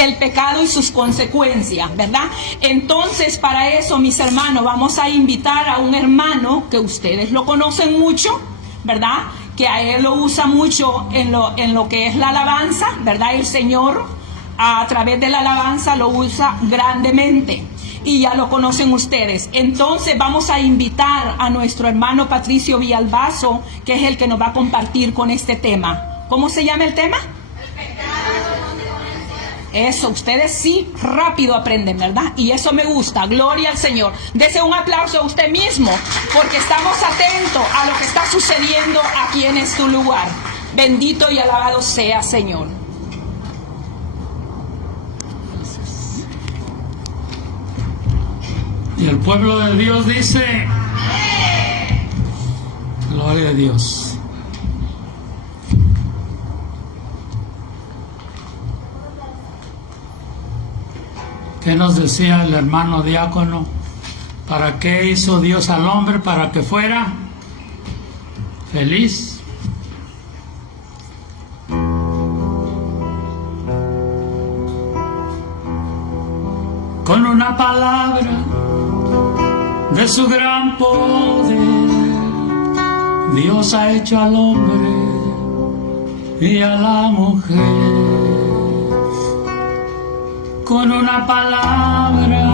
el pecado y sus consecuencias, ¿verdad? Entonces, para eso, mis hermanos, vamos a invitar a un hermano que ustedes lo conocen mucho, ¿verdad? Que a él lo usa mucho en lo que es la alabanza, ¿verdad? El Señor a través de la alabanza lo usa grandemente y ya lo conocen ustedes. Entonces vamos a invitar a nuestro hermano Patricio Villalbazo, que es el que nos va a compartir con este tema. ¿Cómo se llama el tema? Eso, ustedes sí rápido aprenden, ¿verdad? Y eso me gusta, gloria al Señor. Dese un aplauso a usted mismo, porque estamos atentos a lo que está sucediendo aquí en este lugar. Bendito y alabado sea, Señor. Y el pueblo de Dios dice: gloria a Dios. ¿Qué nos decía el hermano diácono? ¿Para qué hizo Dios al hombre? Para que fuera feliz. Con una palabra de su gran poder, Dios ha hecho al hombre y a la mujer. Con una palabra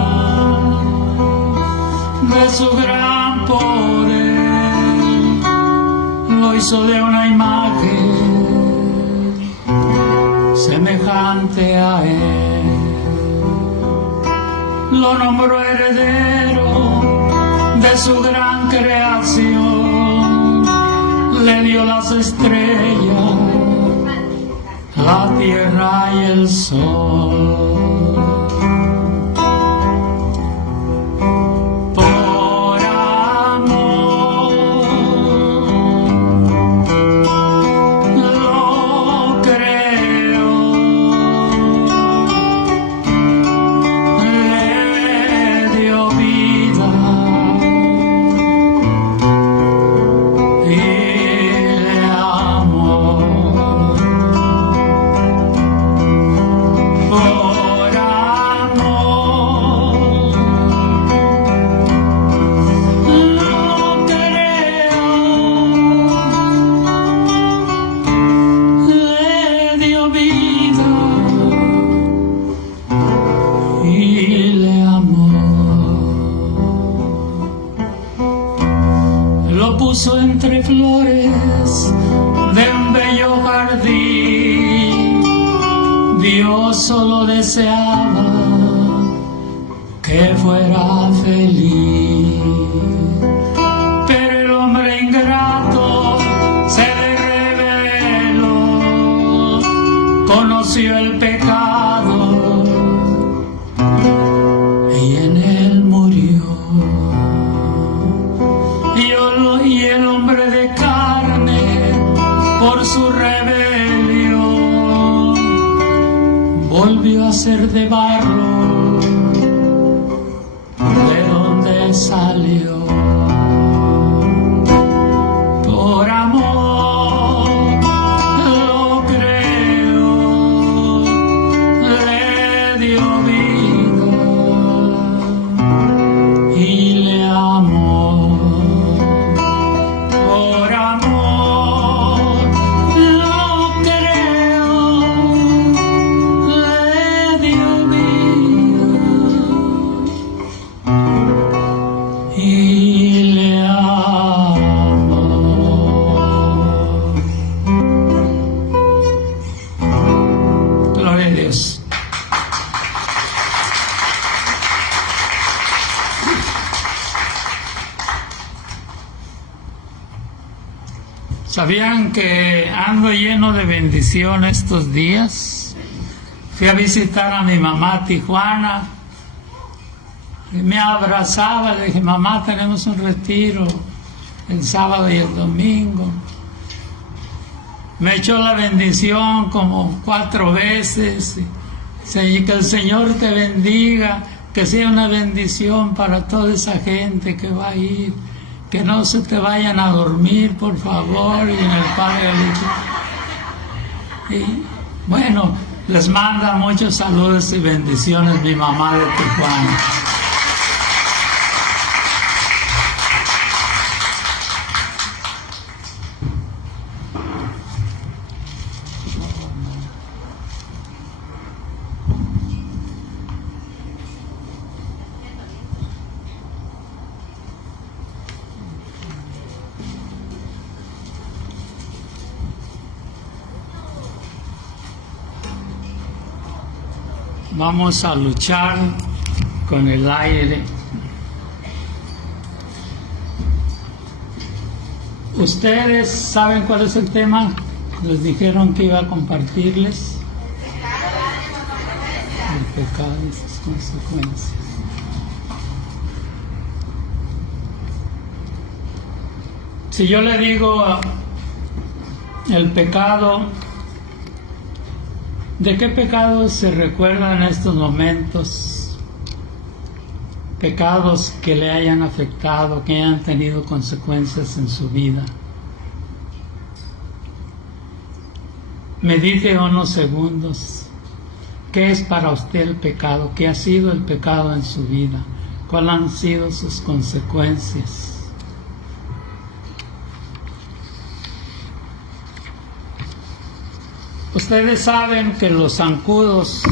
de su gran poder, lo hizo de una imagen semejante a él. Lo nombró heredero de su gran creación, le dio las estrellas, la tierra y el sol. Entre flores de un bello jardín, Dios solo deseaba que fuera feliz, pero el hombre ingrato se le rebeló, conoció el pecado y en él murió. Y el hombre de carne, por su rebelión, volvió a ser de barro, de donde salió. Por amor lo creó, le dio vida y le amó. Por amor lo creó, le dio vida y le amó. Gloria a Dios. ¿Sabían que ando lleno de bendición estos días? Fui a visitar a mi mamá a Tijuana y me abrazaba, le dije: mamá, tenemos un retiro el sábado y el domingo. Me echó la bendición como 4 veces. Que el Señor te bendiga, que sea una bendición para toda esa gente que va a ir. Que no se te vayan a dormir, por favor, y en el Padre Bueno, les manda muchos saludos y bendiciones mi mamá de Tijuana. Vamos a luchar con el aire. ¿Ustedes saben cuál es el tema? Les dijeron que iba a compartirles. El pecado y sus consecuencias. Si yo le digo el pecado, ¿de qué pecados se recuerdan en estos momentos? Pecados que le hayan afectado, que hayan tenido consecuencias en su vida. Medite unos segundos. ¿Qué es para usted el pecado? ¿Qué ha sido el pecado en su vida? ¿Cuáles han sido sus consecuencias? Ustedes saben que los zancudos,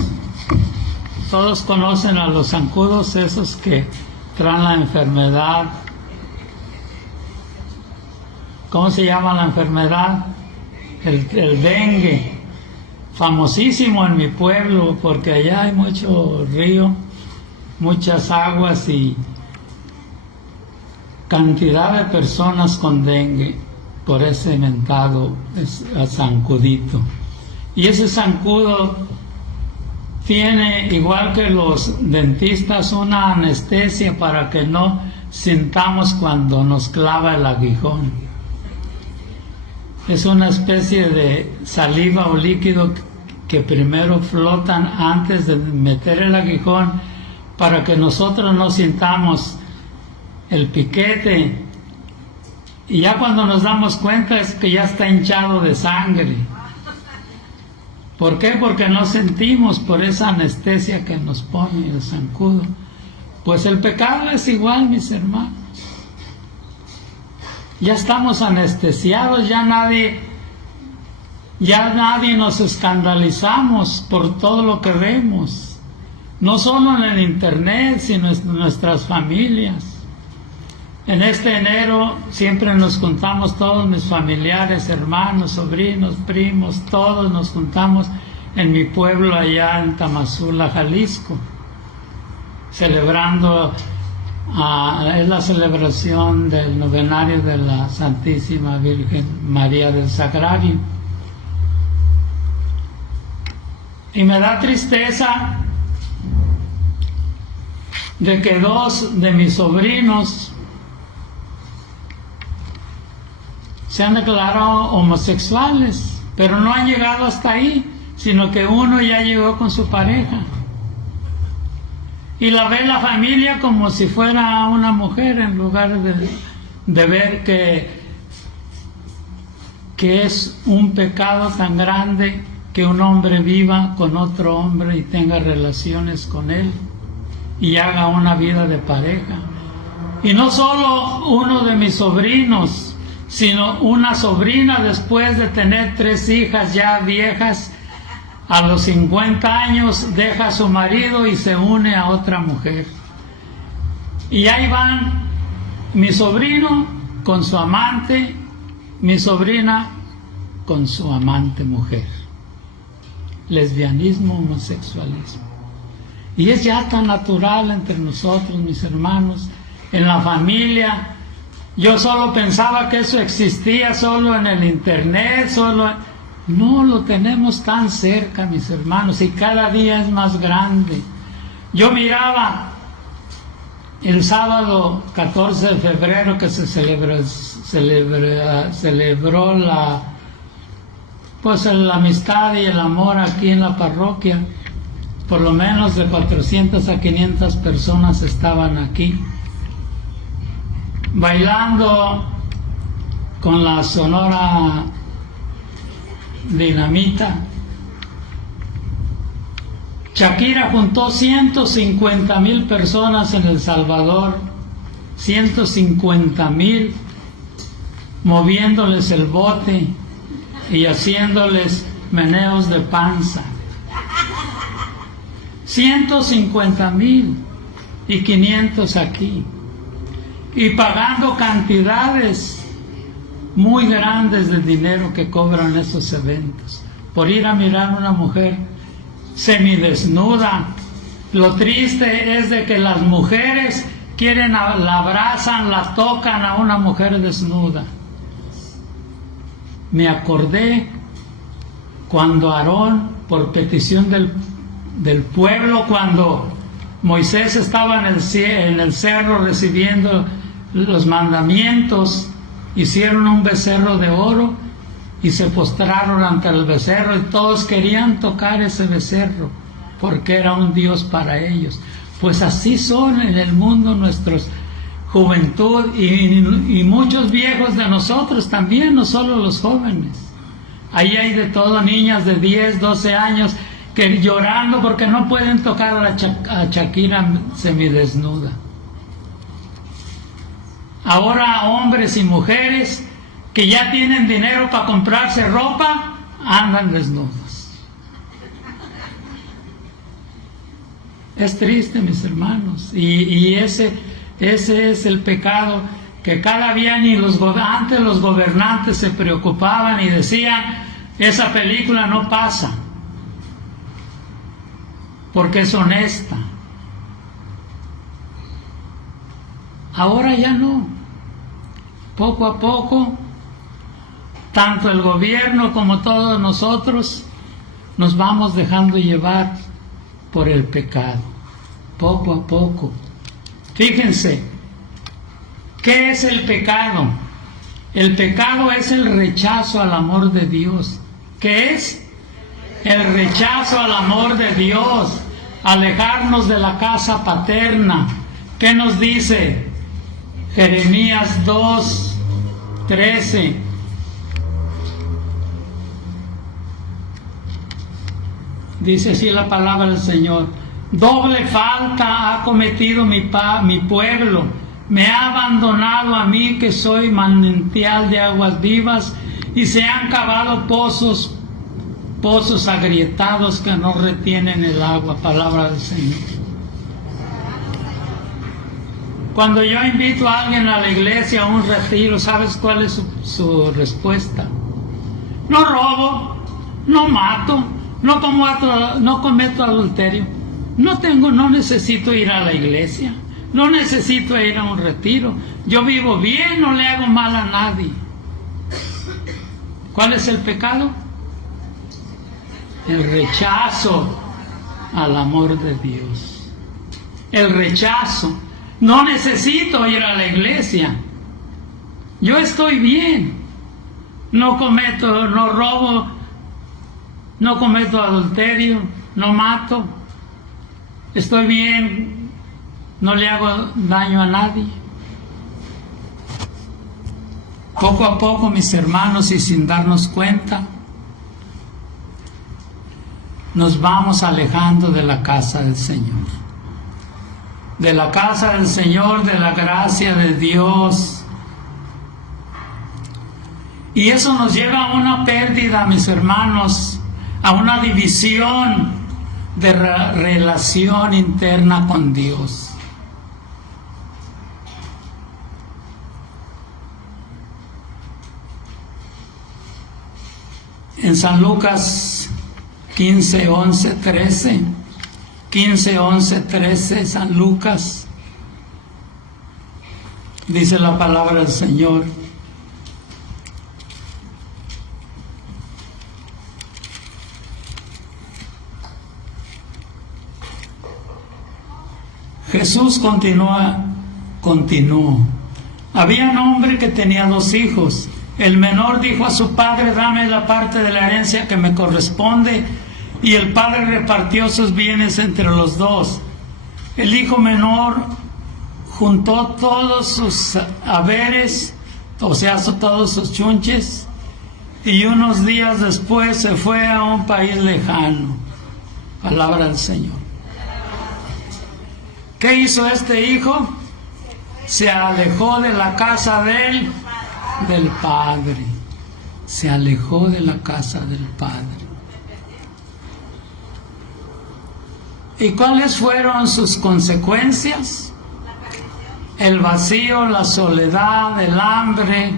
todos conocen a los zancudos, esos que traen la enfermedad. ¿Cómo se llama la enfermedad? El dengue, famosísimo en mi pueblo, porque allá hay mucho río, muchas aguas y cantidad de personas con dengue por ese mentado zancudito. Y ese zancudo tiene, igual que los dentistas, una anestesia para que no sintamos cuando nos clava el aguijón. Es una especie de saliva o líquido que primero flotan antes de meter el aguijón para que nosotros no sintamos el piquete. Y ya cuando nos damos cuenta es que ya está hinchado de sangre. ¿Por qué? Porque no sentimos por esa anestesia que nos pone el zancudo. Pues el pecado es igual, mis hermanos. Ya estamos anestesiados, ya nadie nos escandalizamos por todo lo que vemos. No solo en el internet, sino en nuestras familias. En este enero siempre nos juntamos todos mis familiares, hermanos, sobrinos, primos, todos nos juntamos en mi pueblo allá en Tamazula, Jalisco, celebrando, es la celebración del novenario de la Santísima Virgen María del Sagrario. Y me da tristeza de que dos de mis sobrinos se han declarado homosexuales, pero no han llegado hasta ahí, sino que uno ya llegó con su pareja. Y la ve la familia como si fuera una mujer, en lugar de ver que es un pecado tan grande que un hombre viva con otro hombre y tenga relaciones con él y haga una vida de pareja. Y no solo uno de mis sobrinos, sino una sobrina, después de tener 3 hijas ya viejas, a los 50 años deja a su marido y se une a otra mujer. Y ahí van mi sobrino con su amante, mi sobrina con su amante mujer. Lesbianismo, homosexualismo. Y es ya tan natural entre nosotros, mis hermanos, en la familia. Yo solo pensaba que eso existía solo en el internet, no lo tenemos tan cerca, mis hermanos, y cada día es más grande. Yo miraba el sábado 14 de febrero que se celebró la amistad y el amor aquí en la parroquia. Por lo menos de 400 a 500 personas estaban aquí, bailando con la Sonora Dinamita, Shakira juntó 150,000 personas en El Salvador, 150,000, moviéndoles el bote y haciéndoles meneos de panza. 150,000 y 500 aquí, y pagando cantidades muy grandes de dinero que cobran esos eventos por ir a mirar a una mujer semidesnuda. Lo triste es de que las mujeres quieren, la abrazan, la tocan a una mujer desnuda. Me acordé cuando Aarón, por petición del pueblo, cuando Moisés estaba en el cerro recibiendo los mandamientos, hicieron un becerro de oro y se postraron ante el becerro, y todos querían tocar ese becerro porque era un Dios para ellos. Pues así son en el mundo nuestros juventud y muchos viejos de nosotros también, no solo los jóvenes. Ahí hay de todo, niñas de 10, 12 años que llorando porque no pueden tocar a Shakira semidesnuda. Ahora hombres y mujeres que ya tienen dinero para comprarse ropa, andan desnudos. Es triste, mis hermanos, y ese es el pecado que cada día antes los gobernantes se preocupaban y decían, esa película no pasa, porque es honesta. Ahora ya no. Poco a poco, tanto el gobierno como todos nosotros nos vamos dejando llevar por el pecado, poco a poco. Fíjense, ¿qué es el pecado? El pecado es el rechazo al amor de Dios. ¿Qué es? El rechazo al amor de Dios, alejarnos de la casa paterna. ¿Qué nos dice? Jeremías 2:13. Dice así la palabra del Señor: doble falta ha cometido mi pueblo, me ha abandonado a mí que soy manantial de aguas vivas, y se han cavado pozos agrietados que no retienen el agua. Palabra del Señor. Cuando yo invito a alguien a la iglesia a un retiro, ¿sabes cuál es su respuesta? No robo, no mato, no cometo adulterio, no necesito ir a la iglesia, no necesito ir a un retiro, yo vivo bien, no le hago mal a nadie. ¿Cuál es el pecado? El rechazo al amor de Dios. El rechazo. No necesito ir a la iglesia. Yo estoy bien. No robo, no cometo adulterio, no mato. Estoy bien, no le hago daño a nadie. Poco a poco, mis hermanos, y sin darnos cuenta, nos vamos alejando de la casa del Señor. De la casa del Señor, de la gracia de Dios. Y eso nos lleva a una pérdida, mis hermanos, a una división de relación interna con Dios. En San Lucas 15, 11, 13, 15, 11, 13, San Lucas, dice la palabra del Señor: Jesús continuó. Había un hombre que tenía 2 hijos. El menor dijo a su padre: dame la parte de la herencia que me corresponde. Y el padre repartió sus bienes entre los 2. El hijo menor juntó todos sus haberes, o sea, todos sus chunches, y unos días después se fue a un país lejano. Palabra del Señor. ¿Qué hizo este hijo? Se alejó de la casa del padre. Se alejó de la casa del padre. ¿Y cuáles fueron sus consecuencias? El vacío, la soledad, el hambre,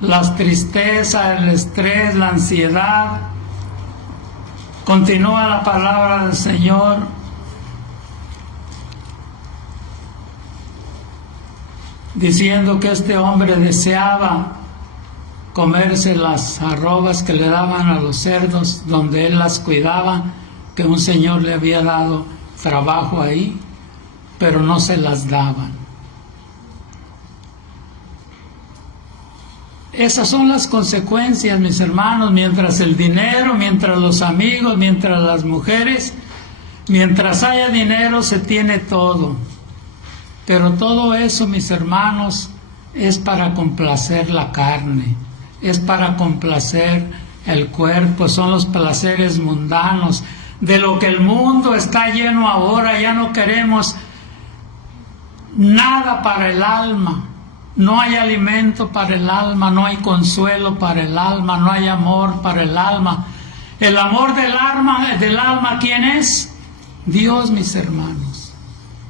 las tristezas, el estrés, la ansiedad. Continúa la palabra del Señor. Diciendo que este hombre deseaba comerse las arrobas que le daban a los cerdos, donde él las cuidaba, que un señor le había dado trabajo ahí, pero no se las daban. Esas son las consecuencias, mis hermanos, mientras el dinero, mientras los amigos, mientras las mujeres, mientras haya dinero se tiene todo. Pero todo eso, mis hermanos, es para complacer la carne, es para complacer el cuerpo, son los placeres mundanos, de lo que el mundo está lleno ahora. Ya no queremos nada para el alma, no hay alimento para el alma, no hay consuelo para el alma, no hay amor para el alma. El amor del alma, ¿quién es? Dios, mis hermanos.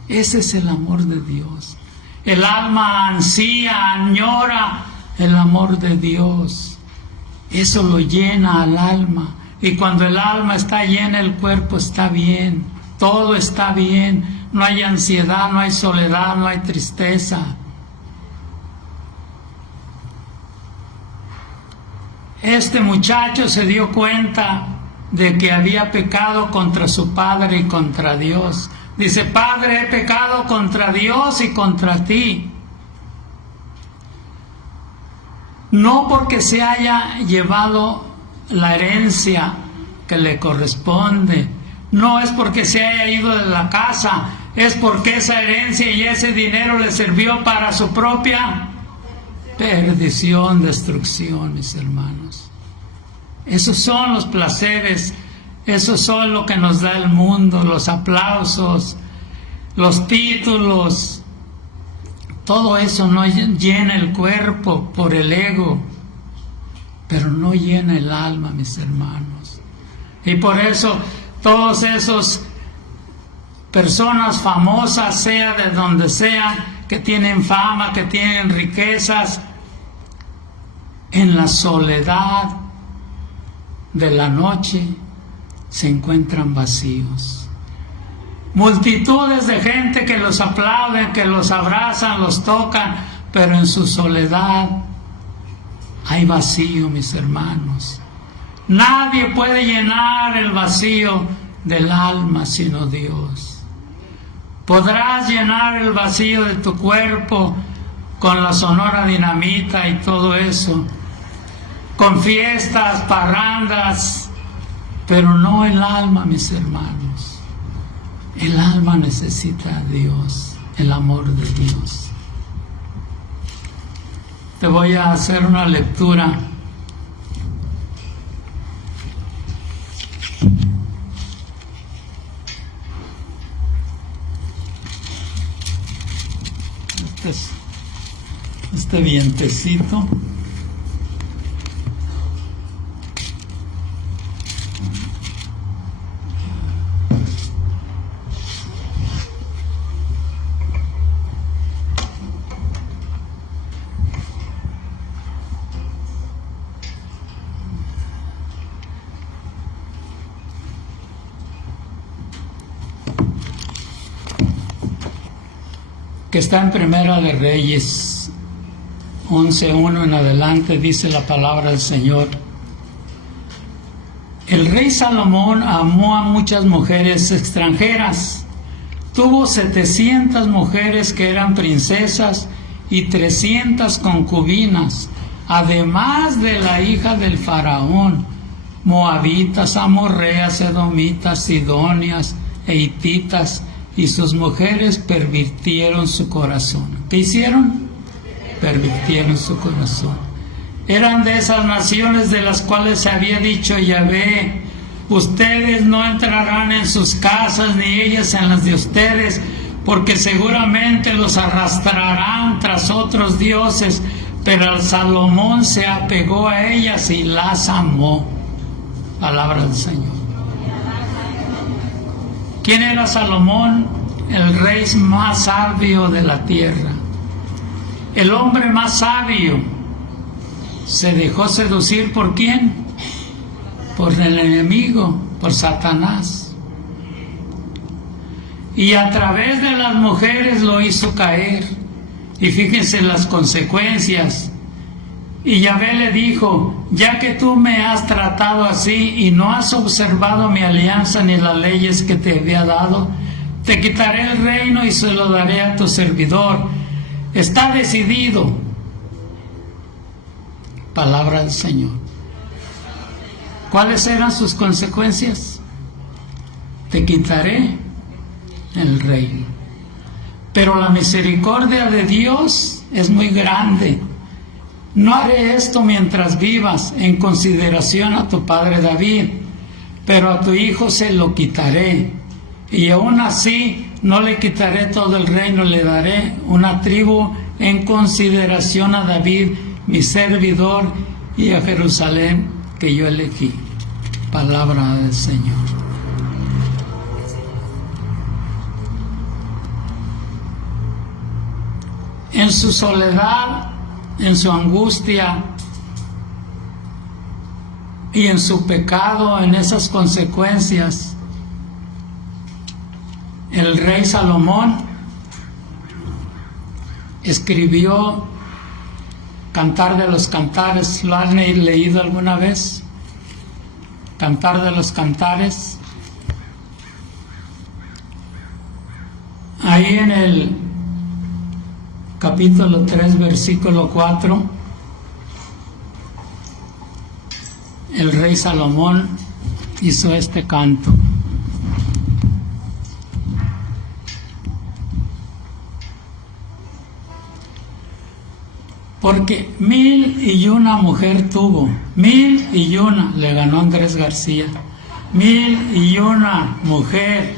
Ese es el amor de Dios. El alma ansía, añora el amor de Dios. Eso lo llena al alma. Y cuando el alma está llena, el cuerpo está bien. Todo está bien. No hay ansiedad, no hay soledad, no hay tristeza. Este muchacho se dio cuenta de que había pecado contra su padre y contra Dios. Dice: Padre, he pecado contra Dios y contra ti. No porque se haya llevado la herencia que le corresponde, no es porque se haya ido de la casa, es porque esa herencia y ese dinero le sirvió para su propia perdición, destrucción, mis hermanos. Esos son los placeres, esos son lo que nos da el mundo, los aplausos, los títulos. Todo eso no llena el cuerpo por el ego, pero no llena el alma, mis hermanos. Y por eso todos esos personas famosas, sea de donde sea, que tienen fama, que tienen riquezas, en la soledad de la noche se encuentran vacíos. Multitudes de gente que los aplauden, que los abrazan, los tocan, pero en su soledad hay vacío, mis hermanos. Nadie puede llenar el vacío del alma sino Dios. Podrás llenar el vacío de tu cuerpo con la Sonora Dinamita y todo eso, con fiestas, parrandas, pero no el alma, mis hermanos. El alma necesita a Dios, el amor de Dios. Te voy a hacer una lectura. Este vientecito. Que está en Primera de Reyes 11:1 en adelante, dice la palabra del Señor. El rey Salomón amó a muchas mujeres extranjeras. Tuvo 700 mujeres que eran princesas y 300 concubinas, además de la hija del faraón, moabitas, amorreas, edomitas, sidonias e hititas, y sus mujeres pervirtieron su corazón. ¿Qué hicieron? Pervirtieron su corazón. Eran de esas naciones de las cuales se había dicho Yahvé: Ustedes no entrarán en sus casas, ni ellas en las de ustedes, porque seguramente los arrastrarán tras otros dioses. Pero Salomón se apegó a ellas y las amó. Palabra del Señor. ¿Quién era Salomón? El rey más sabio de la tierra. El hombre más sabio. Se dejó seducir ¿por quién? Por el enemigo, por Satanás. Y a través de las mujeres lo hizo caer. Y fíjense las consecuencias. Y Yahvé le dijo: ya que tú me has tratado así y no has observado mi alianza ni las leyes que te había dado, te quitaré el reino y se lo daré a tu servidor. Está decidido. Palabra del Señor. ¿Cuáles eran sus consecuencias? Te quitaré el reino. Pero la misericordia de Dios es muy grande. No haré esto mientras vivas, en consideración a tu padre David, pero a tu hijo se lo quitaré. Y aún así no le quitaré todo el reino, le daré una tribu en consideración a David, mi servidor, y a Jerusalén que yo elegí. Palabra del Señor. En su soledad, en su angustia y en su pecado, en esas consecuencias, el rey Salomón escribió Cantar de los Cantares. ¿Lo han leído alguna vez? Cantar de los Cantares. Ahí en el capítulo 3, versículo 4, el rey Salomón hizo este canto. Porque 1001 mujer tuvo, 1001, le ganó Andrés García, 1001 mujer.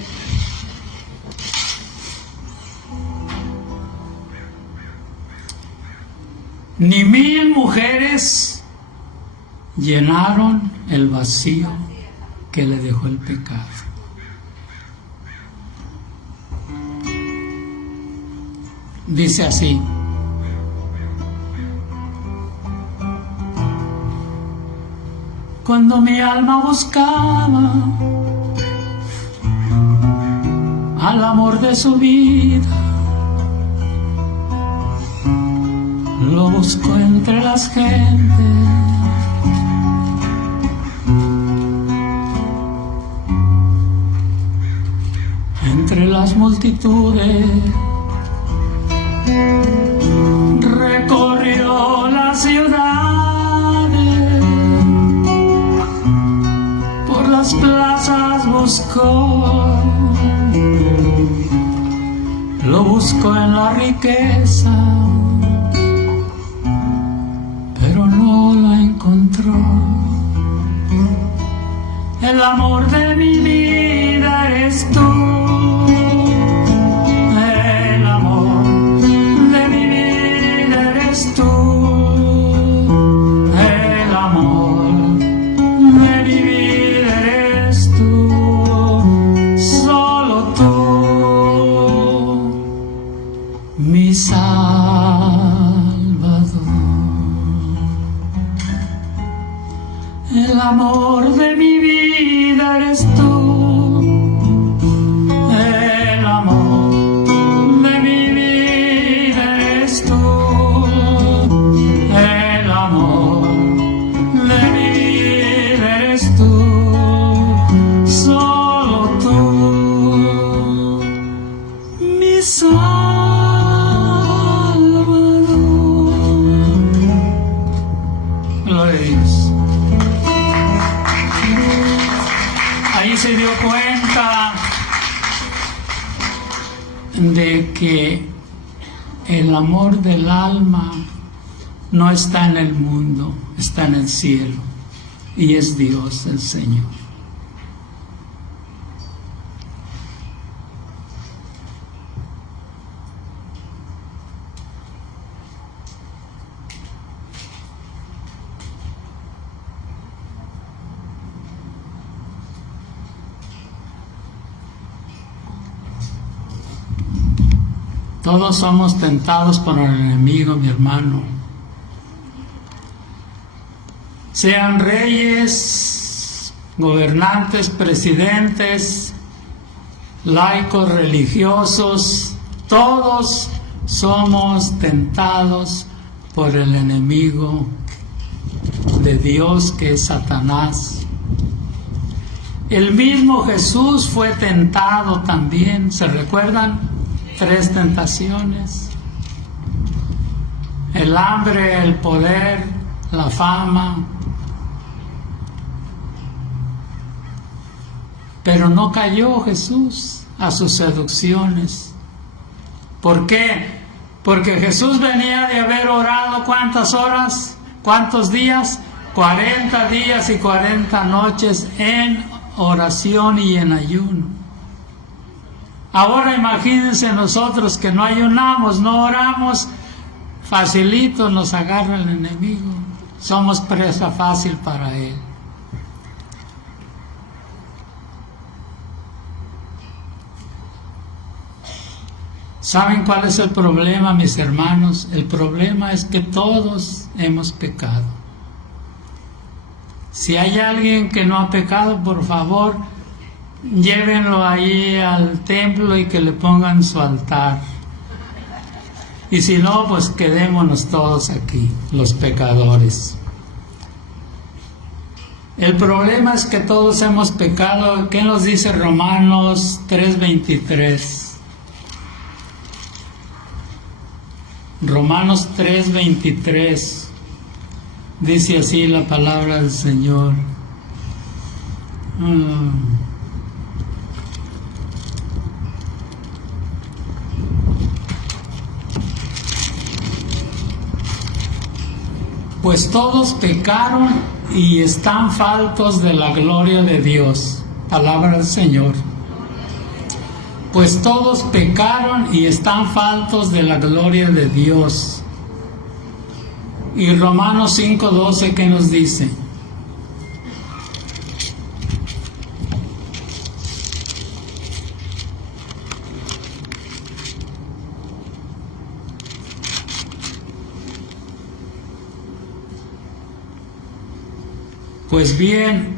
Ni 1000 mujeres llenaron el vacío que le dejó el pecado. Dice así: cuando mi alma buscaba al amor de su vida, lo busco entre las gentes, entre las multitudes. Recorrió las ciudades, por las plazas buscó, lo buscó en la riqueza, pero no lo encontró. El amor de mi vida eres tú. El amor de mi vida eres tú. El amor de mi vida eres tú. Solo tú, mi Salvador. El amor de mi vida eres tú. El amor de mi vida eres tú. El amor de mi vida eres tú. Solo tú, mi Salvador. Gloria a Dios. Ahí se dio cuenta de que el amor del alma no está en el mundo, está en el cielo, y es Dios el Señor. Todos somos tentados por el enemigo, mi hermano. Sean reyes, gobernantes, presidentes, laicos, religiosos, todos somos tentados por el enemigo de Dios, que es Satanás. El mismo Jesús fue tentado también. ¿Se recuerdan? 3 tentaciones: el hambre, el poder, la fama. Pero no cayó Jesús a sus seducciones. ¿Por qué? Porque Jesús venía de haber orado ¿cuántas horas? ¿Cuántos días? 40 días y 40 noches en oración y en ayuno. Ahora imagínense nosotros que no ayunamos, no oramos, facilito nos agarra el enemigo. Somos presa fácil para él. ¿Saben cuál es el problema, mis hermanos? El problema es que todos hemos pecado. Si hay alguien que no ha pecado, por favor, llévenlo ahí al templo y que le pongan su altar. Y si no, pues quedémonos todos aquí, los pecadores. El problema es que todos hemos pecado. ¿Qué nos dice Romanos 3:23? Romanos 3:23 dice así la palabra del Señor. Pues todos pecaron y están faltos de la gloria de Dios. Palabra del Señor. Pues todos pecaron y están faltos de la gloria de Dios. Y Romanos 5:12, ¿qué nos dice? Pues bien,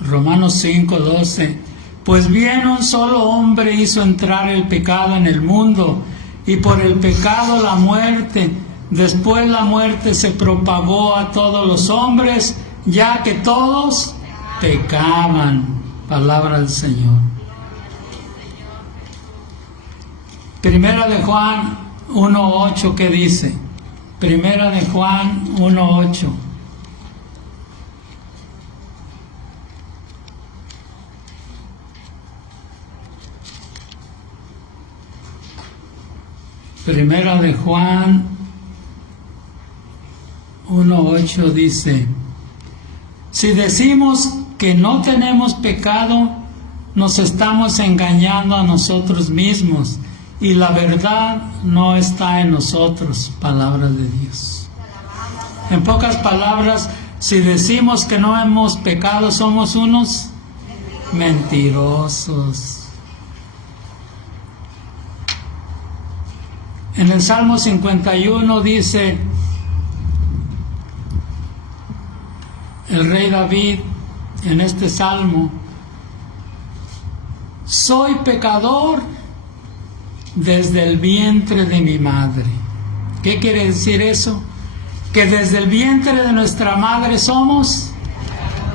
Romanos 5:12, pues bien, un solo hombre hizo entrar el pecado en el mundo, y por el pecado la muerte. Después la muerte se propagó a todos los hombres, ya que todos pecaban. Palabra del Señor. Primera de Juan 1:8, ¿qué dice? Primera de Juan 1:8. Primera de Juan 1:8 dice: si decimos que no tenemos pecado, nos estamos engañando a nosotros mismos, y la verdad no está en nosotros. Palabra de Dios. En pocas palabras, si decimos que no hemos pecado, somos unos mentirosos. En el Salmo 51 dice el rey David en este salmo: soy pecador desde el vientre de mi madre. ¿Qué quiere decir eso? Que desde el vientre de nuestra madre somos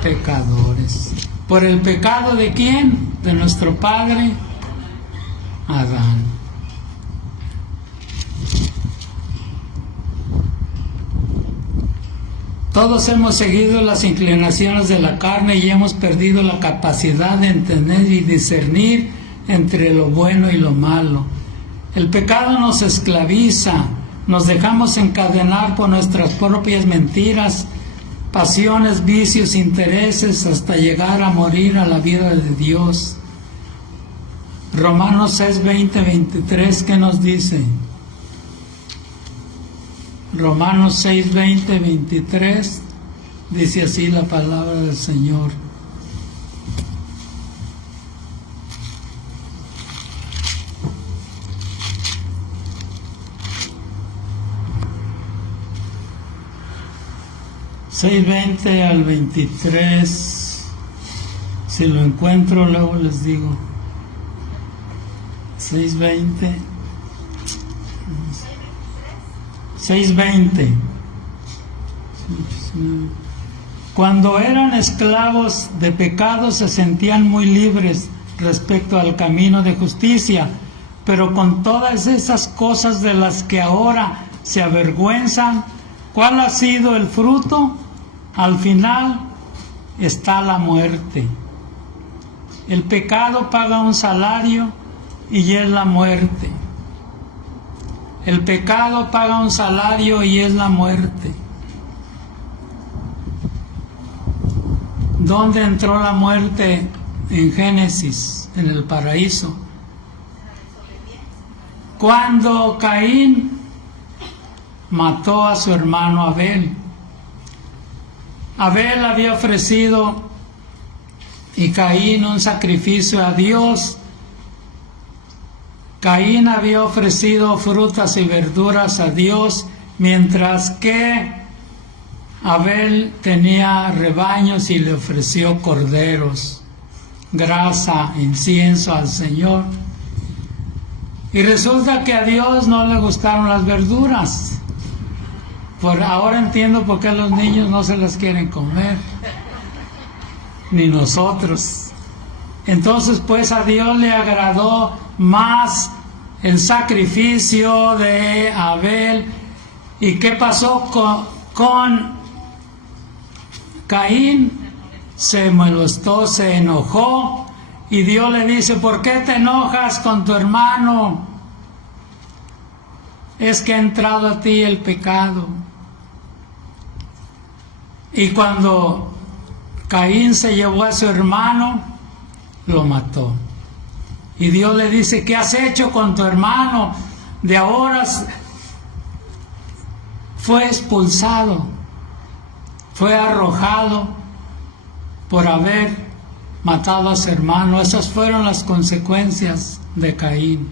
pecadores. ¿Por el pecado de quién? De nuestro padre Adán. Todos hemos seguido las inclinaciones de la carne y hemos perdido la capacidad de entender y discernir entre lo bueno y lo malo. El pecado nos esclaviza, nos dejamos encadenar por nuestras propias mentiras, pasiones, vicios, intereses, hasta llegar a morir a la vida de Dios. Romanos 6, 20, 23, ¿qué nos dice? Romanos 6, 20, 23, dice así la palabra del Señor. 6:20 al 23. Si lo encuentro, luego les digo. 6:20. 6:20. Cuando eran esclavos de pecado se sentían muy libres respecto al camino de justicia, pero con todas esas cosas de las que ahora se avergüenzan, ¿cuál ha sido el fruto? Al final está la muerte. El pecado paga un salario y es la muerte. El pecado paga un salario y es la muerte. ¿Dónde entró la muerte? En Génesis, en el paraíso. Cuando Caín mató a su hermano Abel. Abel había ofrecido y Caín un sacrificio a Dios. Caín había ofrecido frutas y verduras a Dios, mientras que Abel tenía rebaños y le ofreció corderos, grasa, incienso al Señor. Y resulta que a Dios no le gustaron las verduras. Por ahora entiendo por qué los niños no se las quieren comer, ni nosotros. Entonces, pues a Dios le agradó más el sacrificio de Abel. ¿Y qué pasó con Caín? Se molestó, se enojó, y Dios le dice: ¿por qué te enojas con tu hermano? Es que ha entrado a ti el pecado. Y cuando Caín se llevó a su hermano, lo mató. Y Dios le dice: ¿qué has hecho con tu hermano? De ahora fue expulsado, fue arrojado por haber matado a su hermano. Esas fueron las consecuencias de Caín.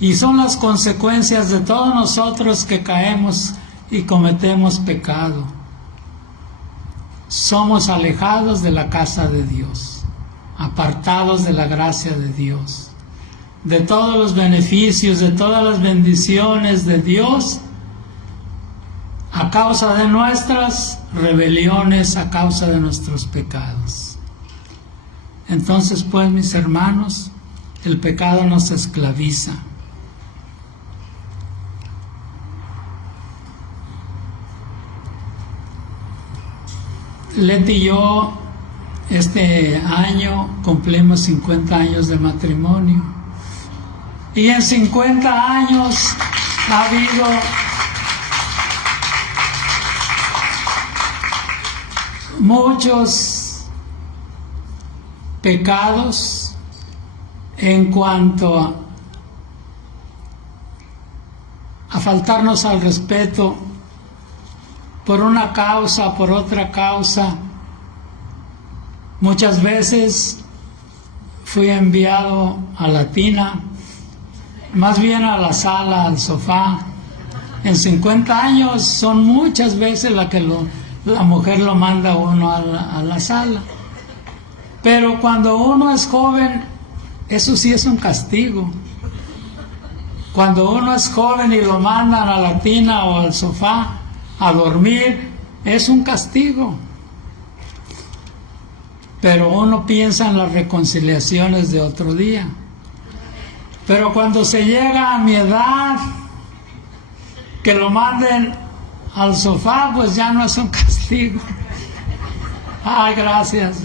Y son las consecuencias de todos nosotros que caemos y cometemos pecado. Somos alejados de la casa de Dios, apartados de la gracia de Dios, de todos los beneficios, de todas las bendiciones de Dios, a causa de nuestras rebeliones, a causa de nuestros pecados. Entonces, pues, mis hermanos, el pecado nos esclaviza. Leti y yo este año cumplimos 50 años de matrimonio, y en 50 años ha habido muchos pecados en cuanto a faltarnos al respeto por una causa, por otra causa. Muchas veces fui enviado a la tina, más bien a la sala, al sofá. En 50 años son muchas veces la que la mujer lo manda a uno a la sala. Pero cuando uno es joven, eso sí es un castigo. Cuando uno es joven y lo mandan a la tina o al sofá a dormir, es un castigo. Pero uno piensa en las reconciliaciones de otro día. Pero cuando se llega a mi edad, que lo manden al sofá, pues ya no es un castigo. Ay, gracias.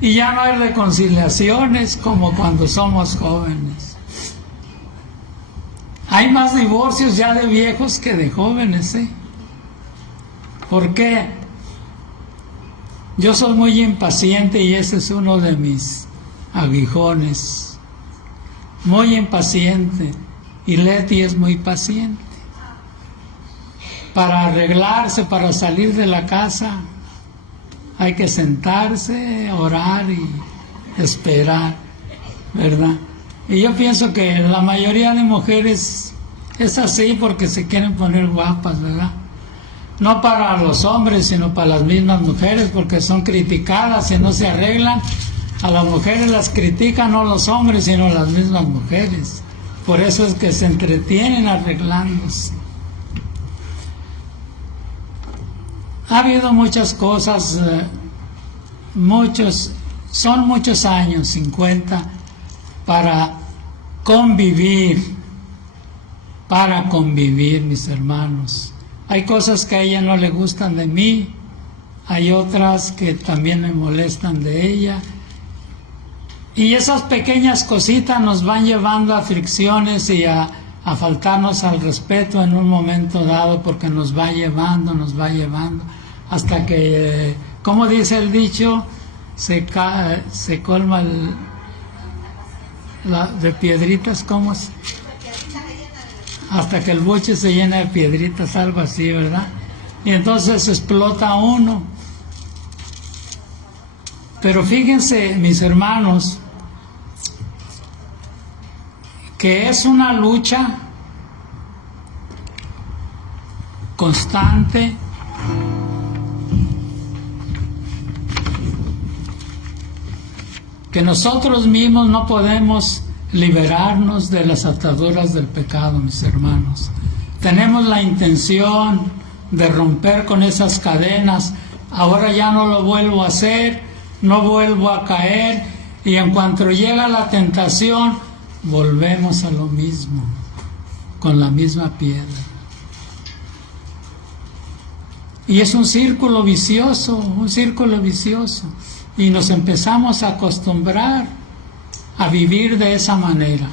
Y ya no hay reconciliaciones como cuando somos jóvenes. Hay más divorcios ya de viejos que de jóvenes, ¿eh? ¿Por qué? Yo soy muy impaciente y ese es uno de mis aguijones. Muy impaciente. Y Leti es muy paciente. Para arreglarse, para salir de la casa, hay que sentarse, orar y esperar, ¿verdad? Y yo pienso que la mayoría de mujeres Es así porque se quieren poner guapas, ¿verdad? No para los hombres, sino para las mismas mujeres, porque son criticadas y no se arreglan. A las mujeres las critican no los hombres, sino las mismas mujeres. Por eso es que se entretienen arreglándose. Ha habido muchas cosas, son muchos años, 50, para convivir, mis hermanos. Hay cosas que a ella no le gustan de mí, hay otras que también me molestan de ella. Y esas pequeñas cositas nos van llevando a fricciones y a faltarnos al respeto en un momento dado, porque nos va llevando, hasta que, como dice el dicho, se colma de piedritas, ¿cómo es? Hasta que el buche se llena de piedritas, algo así, ¿verdad? Y entonces explota uno. Pero fíjense, mis hermanos, que es una lucha constante, que nosotros mismos no podemos liberarnos de las ataduras del pecado, mis hermanos. Tenemos la intención de romper con esas cadenas. Ahora ya no lo vuelvo a hacer, no vuelvo a caer, y en cuanto llega la tentación, volvemos a lo mismo, con la misma piedra. Y es un círculo vicioso, y nos empezamos a acostumbrar a vivir de esa manera.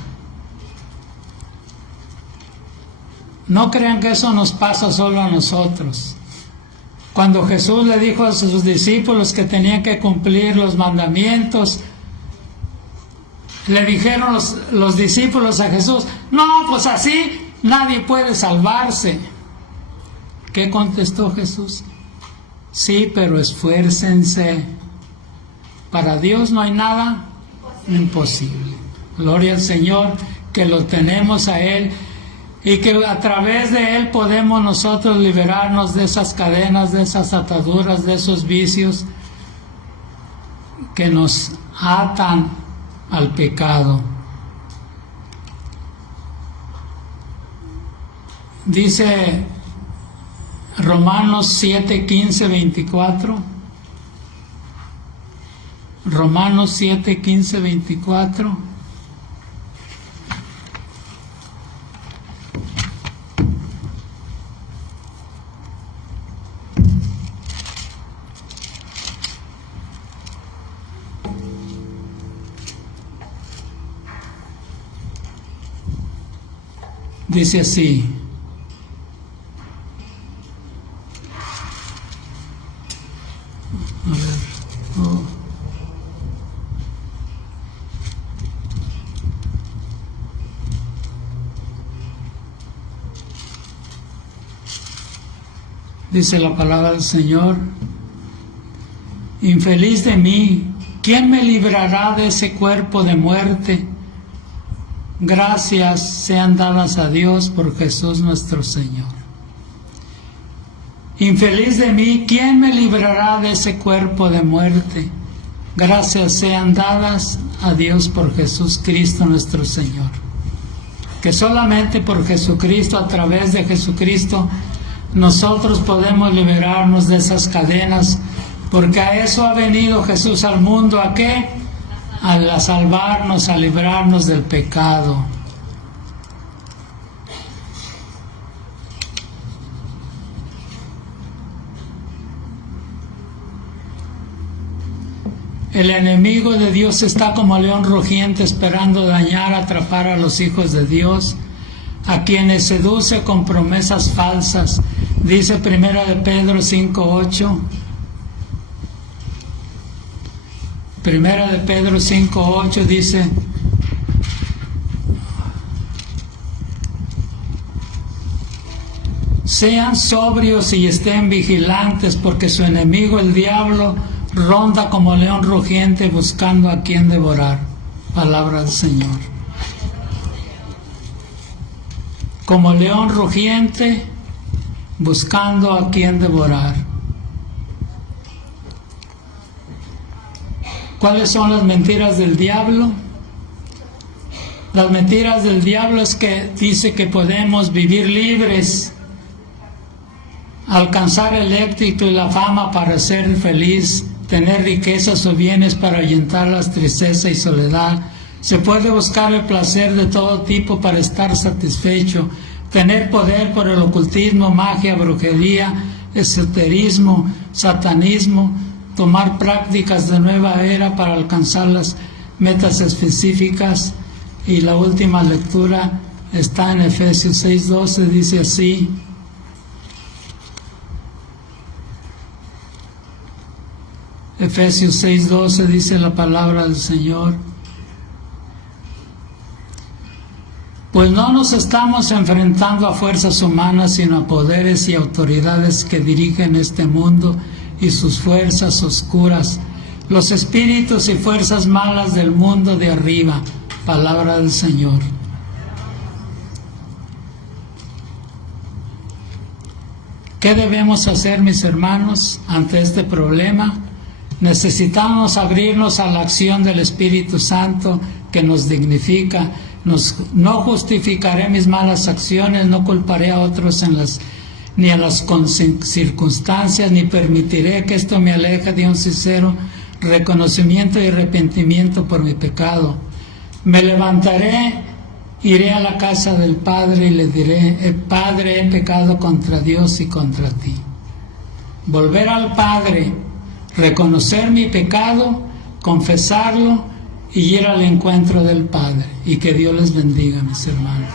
No crean que eso nos pasa solo a nosotros. Cuando Jesús le dijo a sus discípulos que tenían que cumplir los mandamientos, le dijeron los discípulos a Jesús: no, pues así nadie puede salvarse. ¿Qué contestó Jesús? Sí, pero esfuércense. Para Dios no hay nada imposible. Gloria al Señor, que lo tenemos a Él, y que a través de Él podemos nosotros liberarnos de esas cadenas, de esas ataduras, de esos vicios que nos atan al pecado. Dice Romanos 7, 15, 24. Romanos 7, 15, 24. Dice así: dice la palabra del Señor: infeliz de mí, ¿quién me librará de ese cuerpo de muerte? Gracias sean dadas a Dios por Jesús nuestro Señor. Infeliz de mí, ¿quién me librará de ese cuerpo de muerte? Gracias sean dadas a Dios por Jesucristo nuestro Señor. Que solamente por Jesucristo, a través de Jesucristo, nosotros podemos liberarnos de esas cadenas, porque a eso ha venido Jesús al mundo. ¿A qué? A salvarnos, a librarnos del pecado. El enemigo de Dios está como león rugiente, esperando dañar, atrapar a los hijos de Dios, a quienes seduce con promesas falsas. Dice 1 de Pedro 5:8. 1 de Pedro 5:8 dice: sean sobrios y estén vigilantes, porque su enemigo el diablo ronda como león rugiente buscando a quien devorar. Palabra del Señor. como león rugiente, buscando a quien devorar. ¿Cuáles son las mentiras del diablo? Las mentiras del diablo es que dice que podemos vivir libres, alcanzar el éxito y la fama para ser feliz, tener riquezas o bienes para ahuyentar la tristeza y soledad. Se puede buscar el placer de todo tipo para estar satisfecho, tener poder por el ocultismo, magia, brujería, esoterismo, satanismo, tomar prácticas de nueva era para alcanzar las metas específicas. Y la última lectura está en Efesios 6:12, dice así: Efesios 6:12 dice la palabra del Señor: pues no nos estamos enfrentando a fuerzas humanas, sino a poderes y autoridades que dirigen este mundo y sus fuerzas oscuras, los espíritus y fuerzas malas del mundo de arriba. Palabra del Señor. ¿Qué debemos hacer, mis hermanos, ante este problema? Necesitamos abrirnos a la acción del Espíritu Santo que nos dignifica. No justificaré mis malas acciones, no culparé a otros ni a las circunstancias, ni permitiré que esto me aleje de un sincero reconocimiento y arrepentimiento por mi pecado. Me levantaré, iré a la casa del Padre y le diré: Padre, he pecado contra Dios y contra ti. Volver al Padre, reconocer mi pecado, confesarlo y ir al encuentro del Padre. Y que Dios les bendiga, mis hermanos.